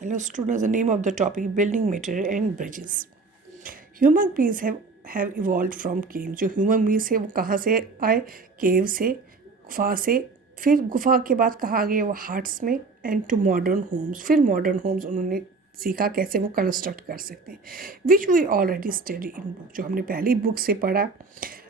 Hello students, the name of the topic building material and bridges. Human beings have evolved from cave. जो human beings है वो कहाँ से आए? Cave से, गुफा से, फिर गुफा के बाद कहाँ गए वो huts में and to modern homes. फिर modern homes उन्होंने सीखा कैसे वो कंस्ट्रक्ट कर सकते हैं, which we already study in book, जो हमने पहली बुक से पढ़ा.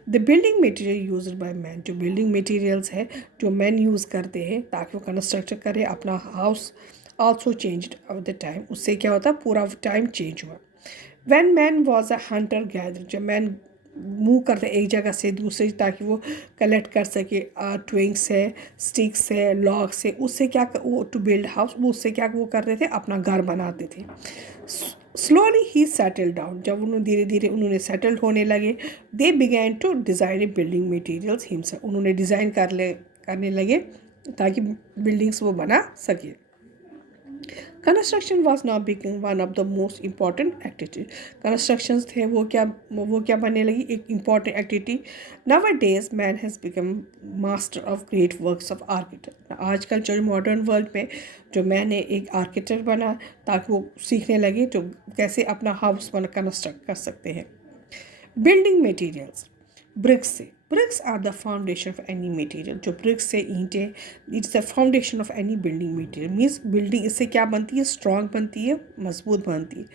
The building material use by man, जो बिल्डिंग मटेरियल्स है जो मैन यूज़ करते हैं ताकि वो कंस्ट्रक्ट करे अपना house. Also change of the time, उससे क्या होता पूरा टाइम चेंज हुआ. When man was a hunter gather, जब मैन मूव करते एक जगह से दूसरी ताकि वो कलेक्ट कर सके ट्विंग्स है, स्टिक्स है, लॉग्स है, उससे क्या वो टू बिल्ड हाउस, वो उससे क्या वो करते थे अपना घर बनाते थे. स्लोली ही सेटल डाउन, जब उन्होंने धीरे धीरे उन्होंने सेटल्ड होने लगे. They began to design building materials himself, उन्होंने डिज़ाइन करने लगे ताकि बिल्डिंग्स वो बना सके. Construction was now become one of the most important activity, constructions थे वो क्या बनने लगी एक important activity. Nowadays man has become master of great works of architect, आजकल जो मॉडर्न वर्ल्ड में जो मैन है एक आर्किटेक्ट बना ताकि वो सीखने लगे जो कैसे अपना हाउस बना कंस्ट्रक्ट कर सकते हैं. बिल्डिंग मटेरियल्स, ब्रिक्स से, bricks are the foundation of any material, जो ब्रिक्स से ईंटें, it's the foundation of any building material. Means building इससे क्या बनती है स्ट्रॉन्ग बनती है, मजबूत बनती है.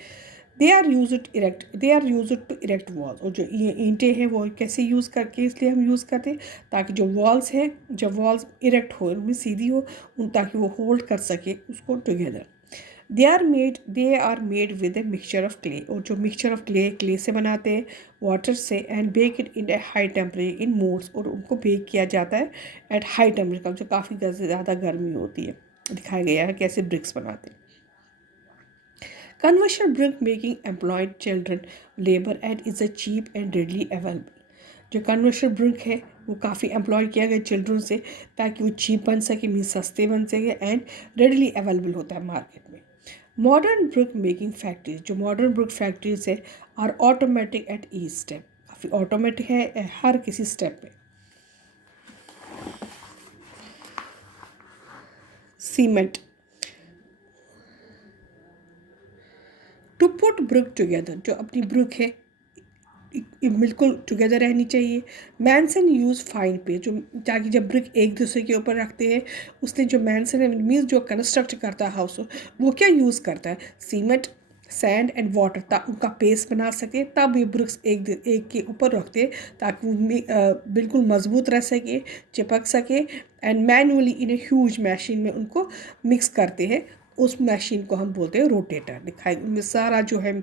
They are use to erect walls, और जो ईंटें हैं वो कैसे यूज़ करके इसलिए हम यूज़ करते हैं ताकि जो वॉल्स हैं जब वॉल्स इरेक्ट हो उनमें सीधी हो उन ताकि वो होल्ड कर सके उसको together. They are made with a mixture of clay, और जो मिक्सचर ऑफ क्ले से बनाते हैं वाटर से, and bake it in a high temperature in moulds, और उनको बेक किया जाता है एट हाई टेम्परेचर जो काफ़ी ज़्यादा गर्मी होती है. दिखाया गया है कैसे ब्रिक्स बनाते हैं. Conversion brick making employed children labour and is a cheap and readily available, जो कन्वर्शन ब्रिक है वो काफ़ी एम्प्लॉय किया गया चिल्ड्रन से ताकि वो चीप बन सके, मीन्स सस्ते बन सके एंड रेडली अवेलेबल होता है मार्केट में. मॉडर्न ब्रिक मेकिंग फैक्ट्रीज, जो मॉडर्न ब्रिक फैक्ट्रीज है are automatic at each step, काफ़ी ऑटोमेटिक है हर किसी स्टेप में. Cement, to put brick together, जो अपनी ब्रिक है बिल्कुल टुगेदर रहनी चाहिए. मैनसन यूज़ फाइन पे, जो ताकि जब ब्रिक एक दूसरे के ऊपर रखते हैं उसने जो मैनसन है मीन्स जो कंस्ट्रक्ट करता है हाउस वो क्या यूज़ करता है सीमेंट, सैंड एंड वाटर, उनका पेस्ट बना सके तब ये ब्रिक्स एक के ऊपर रखते हैं ताकि वो बिल्कुल मजबूत रह सके, चिपक सके. And manually in a huge machine में उनको मिक्स करते हैं, उस मशीन को हम बोलते हैं रोटेटर. दिखाई उनमें सारा जो है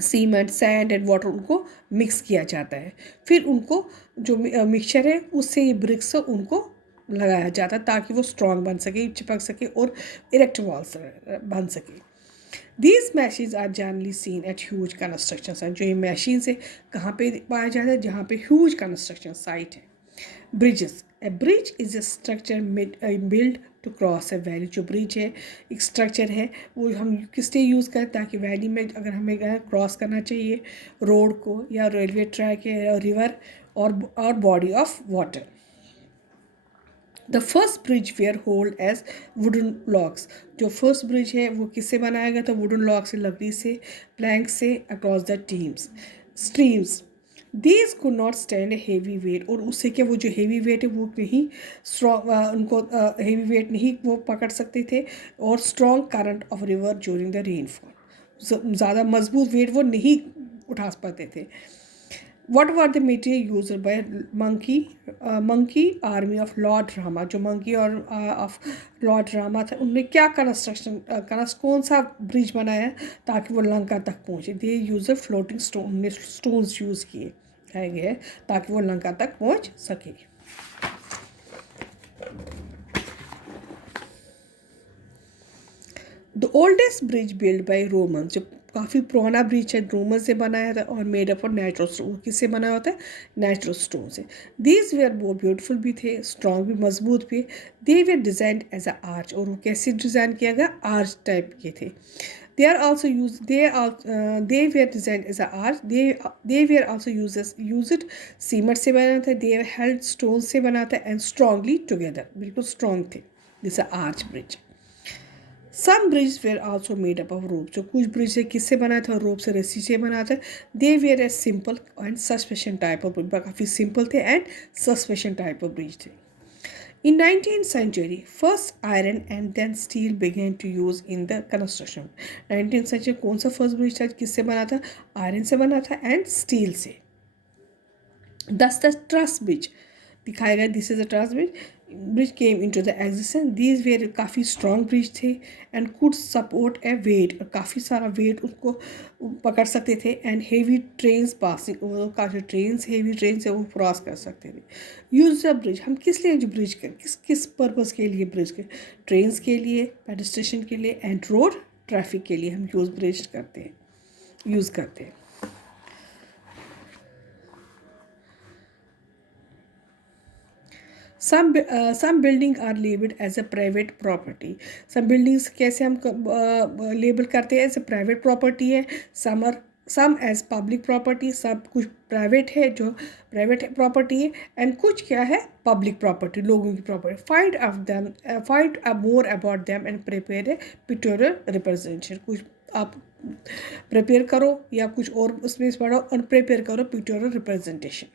सीमेंट सैंड एंड वाटर उनको मिक्स किया जाता है. फिर उनको जो मिक्सचर है उससे ये ब्रिक्स उनको लगाया जाता है ताकि वो स्ट्रॉन्ग बन सके, चिपक सके और इरेक्ट वॉल्स बन सके. These machines are generally seen at huge construction site, जो ये मशीन्स है कहाँ पे पाया जाता है जहाँ पे ह्यूज कंस्ट्रक्शन साइट है. Bridges, a bridge is a structure build to cross a valley, जो ब्रिज है एक स्ट्रक्चर है वो हम किस लिए यूज़ करें ताकि वैली में अगर हमें क्रॉस करना चाहिए रोड को या रेलवे ट्रैक या रिवर और body of water. The first bridge were hold as wooden logs, जो फर्स्ट ब्रिज है वो किससे बनाया गया था वुडन लॉक से, लकड़ी से, प्लैंक से across the streams. These could not stand A heavy weight, और उससे क्या वो जो हेवी वेट है वो नहीं स्ट्रॉन्ग उनको हेवी वेट नहीं वो पकड़ सकते थे, और strong current of river during the rainfall, ज़्यादा मजबूत वेट वो नहीं उठा पाते थे. What were the material used by monkey army of Lord Rama, जो monkey और of Lord Rama था उनने क्या कौन सा ब्रिज बनाया ताकि वो लंका तक पहुँचे. दे यूज अ फ्लोटिंग स्टोन, उन्होंने स्टोन्स यूज़ किए गए ताकि वो लंका तक पहुँच सके. The oldest bridge build by Roman, जो काफ़ी पुराना ब्रिज है रोमन से बनाया था और made up of natural stone, किससे बनाया होता है नेचुरल स्टोन से. दीज वेयर बहुत ब्यूटीफुल भी थे, स्ट्रॉन्ग भी, मजबूत भी. They were design as a arch, और वो कैसे डिज़ाइन किया गया आर्च टाइप के थे. they are also used they were designed as a arch. They were also used cement से बना था. they were held stone से बना था and strongly together, बिल्कुल strong थे. this is arch bridge. Some bridge were also made up of rope, जो कुछ ब्रिज है किससे बना था, रोप से, रस्सी से बना था. They were a simple and suspension type of, काफ़ी सिंपल थे and suspension type of bridge थे. In 19th century, first iron and then steel began to use in the construction. 19th century कौन सा फर्स्ट ब्रिज था, किससे बना था, iron से बना था एंड स्टील से. Thus the truss bridge दिखाया गया, this is a truss bridge came into the existence. These were काफ़ी स्ट्रॉन्ग ब्रिज थे and could support a weight, और काफ़ी सारा वेट उसको पकड़ सकते थे. एंड हेवी ट्रेन्स पासिंग, काफ़ी ट्रेन्स, हेवी ट्रेन से वो क्रॉस कर सकते थे. यूज द ब्रिज, हम किस लिए जो ब्रिज कर, किस किस पर्पज़ के लिए ब्रिज के, ट्रेन्स के लिए, पेडेस्ट्रेशन के लिए एंड रोड ट्रैफिक के लिए हम ब्रिज करते हैं, यूज़ करते हैं. Some buildings are labeled as a private property. Some buildings कैसे हम लेबल करते हैं, एज ए प्राइवेट प्रॉपर्टी है. some as public property, सब कुछ प्राइवेट है, जो प्राइवेट प्रॉपर्टी है, एंड कुछ क्या है, पब्लिक प्रॉपर्टी, लोगों की property. Find more about them and prepare a pictorial representation. कुछ आप प्रिपेयर करो या कुछ और उसमें पढ़ो और प्रिपेयर करो पिक्टोरियल रिप्रेजेंटेशन.